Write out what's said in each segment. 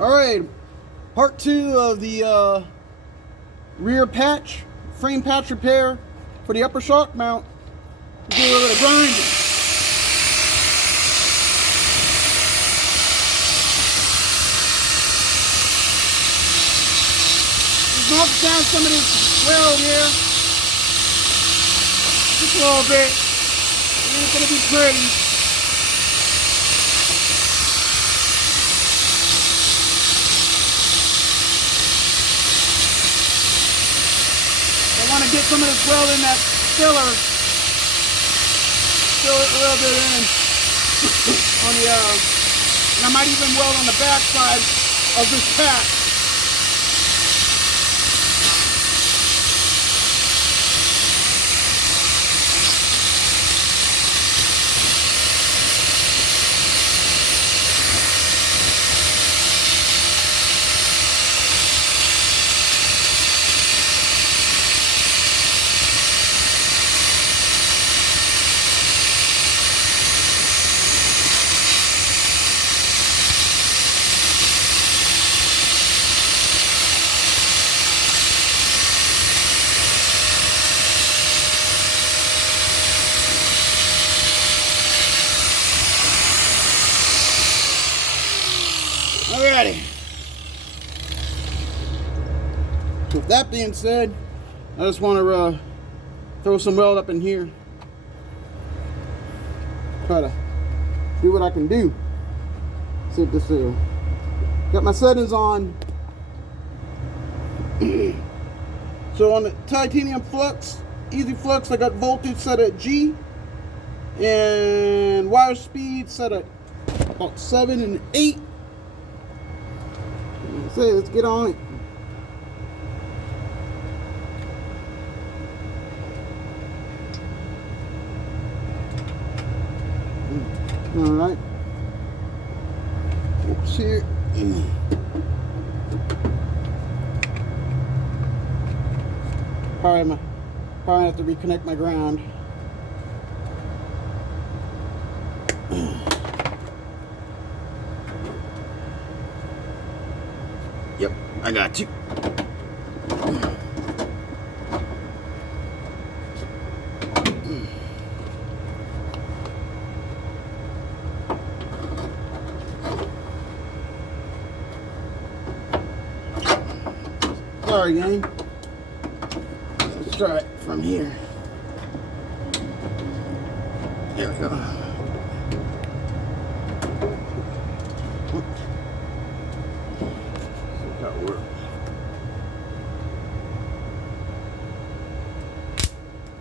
Alright, part 2 of the rear patch, frame patch repair for the upper shock mount. Do a little bit of grinding. Just knock down some of this weld here. Just a little bit. It ain't gonna be pretty. I want to get some of this weld in that filler. Fill it a little bit in on the and I might even weld on the back side of this patch. Alrighty. With that being said, I just want to throw some weld up in here. Try to do what I can do. See if this got my settings on. So on the Titanium Flux Easy Flux, I got voltage set at G and wire speed set at about 7 and 8. So let's get on it. All right. Oops, here. Probably have to reconnect my ground. Yep, I got you. Sorry, gang. Let's try it from here. There we go.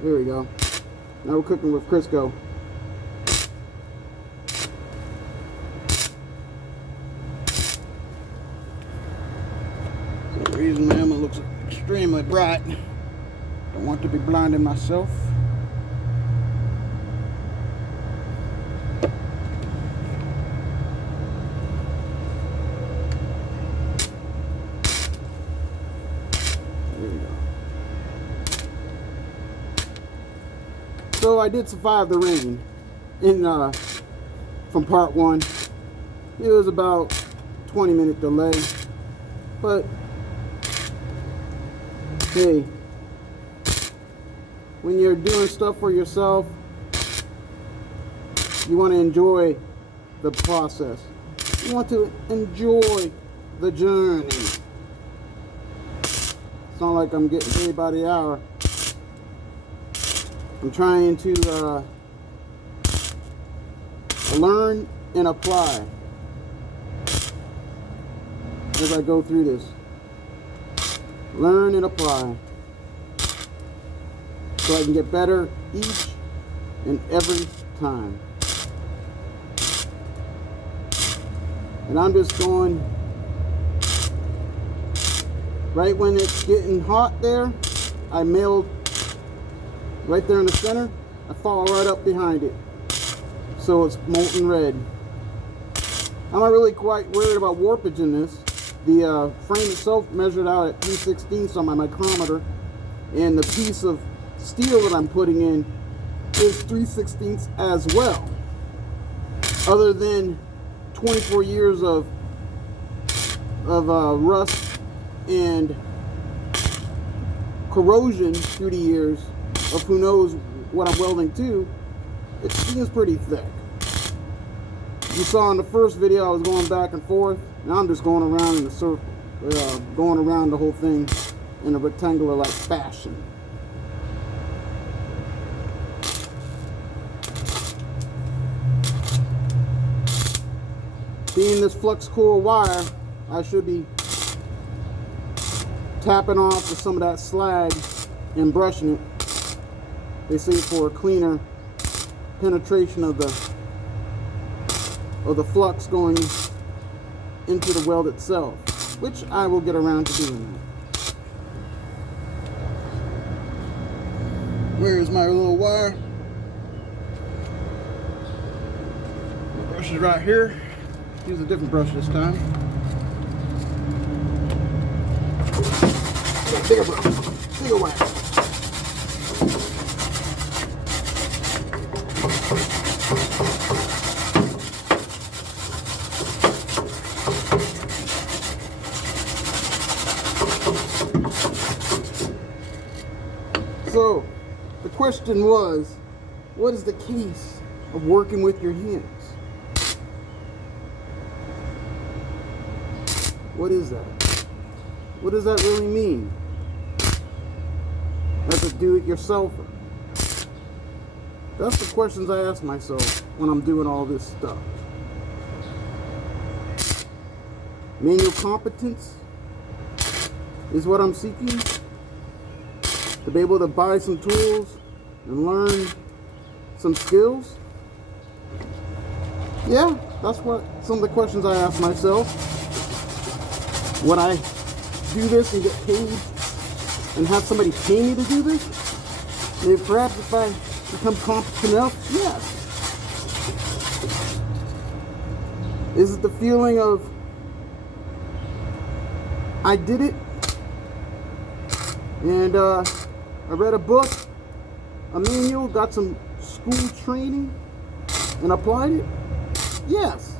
There we go. Now we're cooking with Crisco. For the reason the hammer looks extremely bright. Don't want to be blinding myself. So I did survive the rain from part 1. It was about 20-minute delay, but hey, when you're doing stuff for yourself, you want to enjoy the process. You want to enjoy the journey. It's not like I'm getting paid by the hour. I'm trying to learn and apply as I go through this. Learn and apply so I can get better each and every time. And I'm just going right when it's getting hot there. I milled right there in the center. I follow right up behind it, so it's molten red. I'm not really quite worried about warpage in this. The frame itself measured out at 3/16 on my micrometer, and the piece of steel that I'm putting in is 3/16 as well. Other than 24 years of of rust and corrosion through the years of who knows what I'm welding to, it seems pretty thick. You saw in the first video I was going back and forth. Now I'm just going around in a circle, going around the whole thing in a rectangular like fashion. Being this flux core wire, I should be tapping off with some of that slag and brushing it. They say for a cleaner penetration of the flux going into the weld itself, which I will get around to doing that. Where is my little wire? My brush is right here. Use a different brush this time. Bigger brush, bigger wire. So, the question was, what is the case of working with your hands? What is that? What does that really mean? As a do-it-yourselfer? That's the questions I ask myself when I'm doing all this stuff. Manual competence is what I'm seeking. To be able to buy some tools and learn some skills. Yeah, that's what some of the questions I ask myself. Would I do this and get paid and have somebody pay me to do this? Maybe perhaps if I become competent enough, yes. Is it the feeling of I did it and I read a book, a manual, got some school training and applied it? Yes.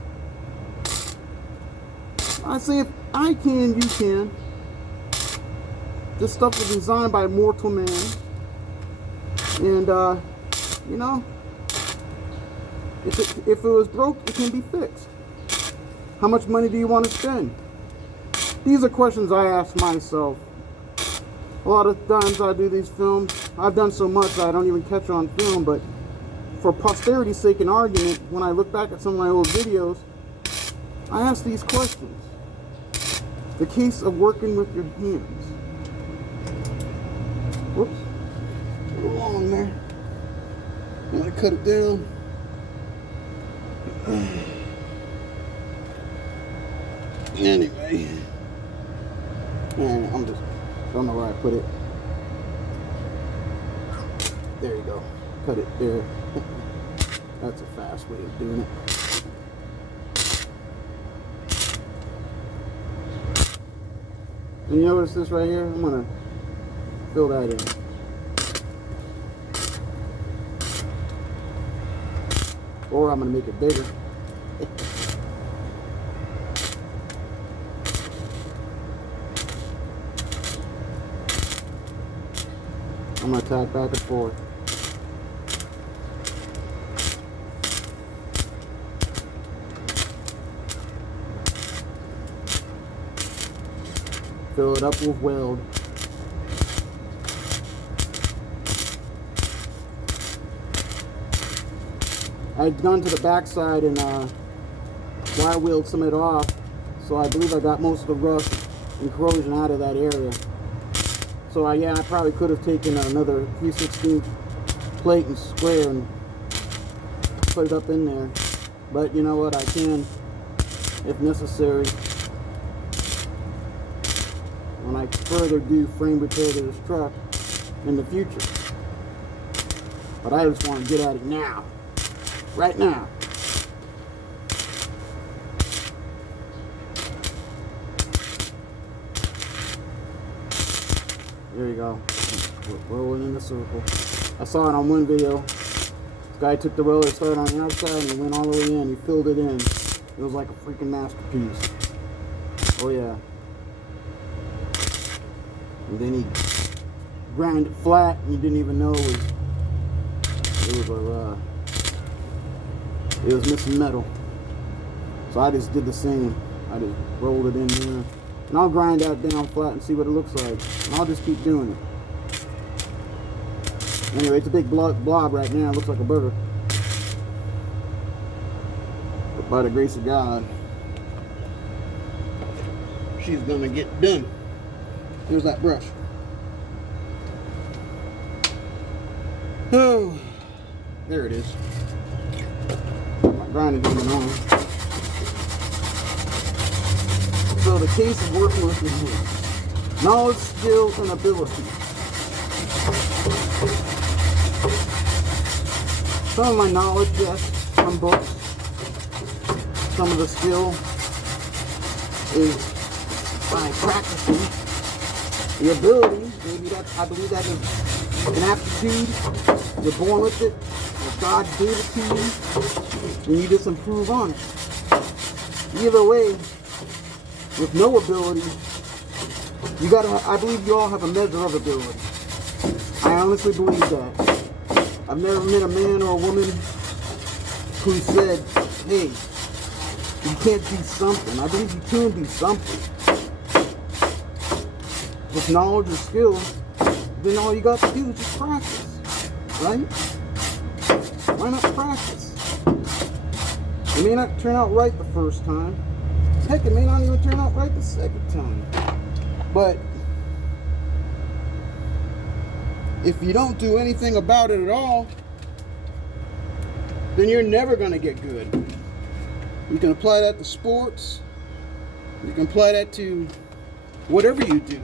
I say if I can, you can. This stuff was designed by a mortal man. And, you know, if it was broke, it can be fixed. How much money do you want to spend? These are questions I ask myself. A lot of times I do these films. I've done so much that I don't even catch on film, but for posterity's sake and argument, when I look back at some of my old videos, I ask these questions. The case of working with your hands. Whoops. A little long there. I'm going to cut it down. Anyway. And I'm just, don't know where I put it. There you go. Cut it there. That's a fast way of doing it. And you notice this right here? I'm going to fill that in. Or I'm going to make it bigger. I'm going to tack back and forth. Fill it up with weld. I've gone to the backside and wire wheeled some of it off, so I believe I got most of the rust and corrosion out of that area. So yeah, I probably could have taken another 3/16 plate and square and put it up in there, but you know what, I can, if necessary, when I further do frame repair to this truck in the future. But I just want to get at it now, right now. There you go. We're rolling in the circle. I saw it on one video. This guy took the welder, started on the outside, and he went all the way in. He filled it in. It was like a freaking masterpiece. Oh yeah. And then he ground it flat, and you didn't even know it was missing metal. So I just did the same. I just rolled it in there, and I'll grind that down flat and see what it looks like. And I'll just keep doing it. Anyway, it's a big blob right now. It looks like a burger. But by the grace of God, she's gonna get done. Here's that brush. Oh, there it is. My grinding isn't on. So the case of working with is here. Knowledge, skill, and ability. Some of my knowledge, yes, from books. Some of the skill is by practicing. The ability, maybe that, I believe that is an aptitude. You're born with it, or God gave it to you, and you just improve on it. Either way, with no ability, you gotta, I believe you all have a measure of ability. I honestly believe that. I've never met a man or a woman who said, hey, you can't do something. I believe you can do something. With knowledge and skill, then all you got to do is just practice, right? Why not practice? It may not turn out right the first time. Heck, it may not even turn out right the second time. But if you don't do anything about it at all, then you're never going to get good. You can apply that to sports. You can apply that to whatever you do.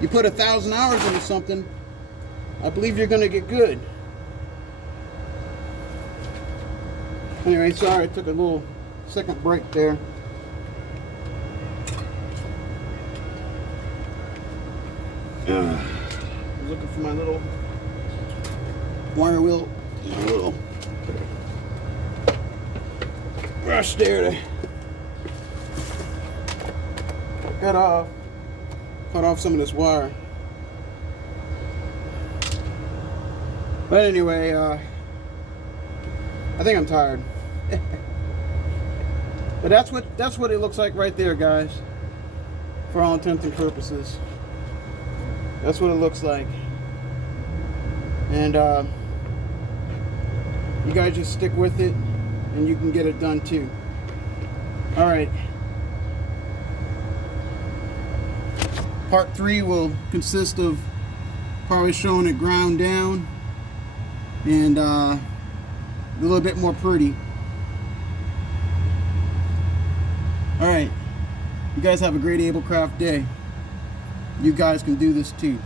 You put 1,000 hours into something, I believe you're going to get good. Anyway, sorry, I took a little second break there. I was looking for my little wire wheel, my little brush there to cut off some of this wire. But anyway, I think I'm tired. But that's what it looks like right there, guys. For all intents and purposes, that's what it looks like. And you guys just stick with it, and you can get it done too. All right. Part 3 will consist of probably showing it ground down and a little bit more pretty. Alright, you guys have a great Ablecraft day. You guys can do this too.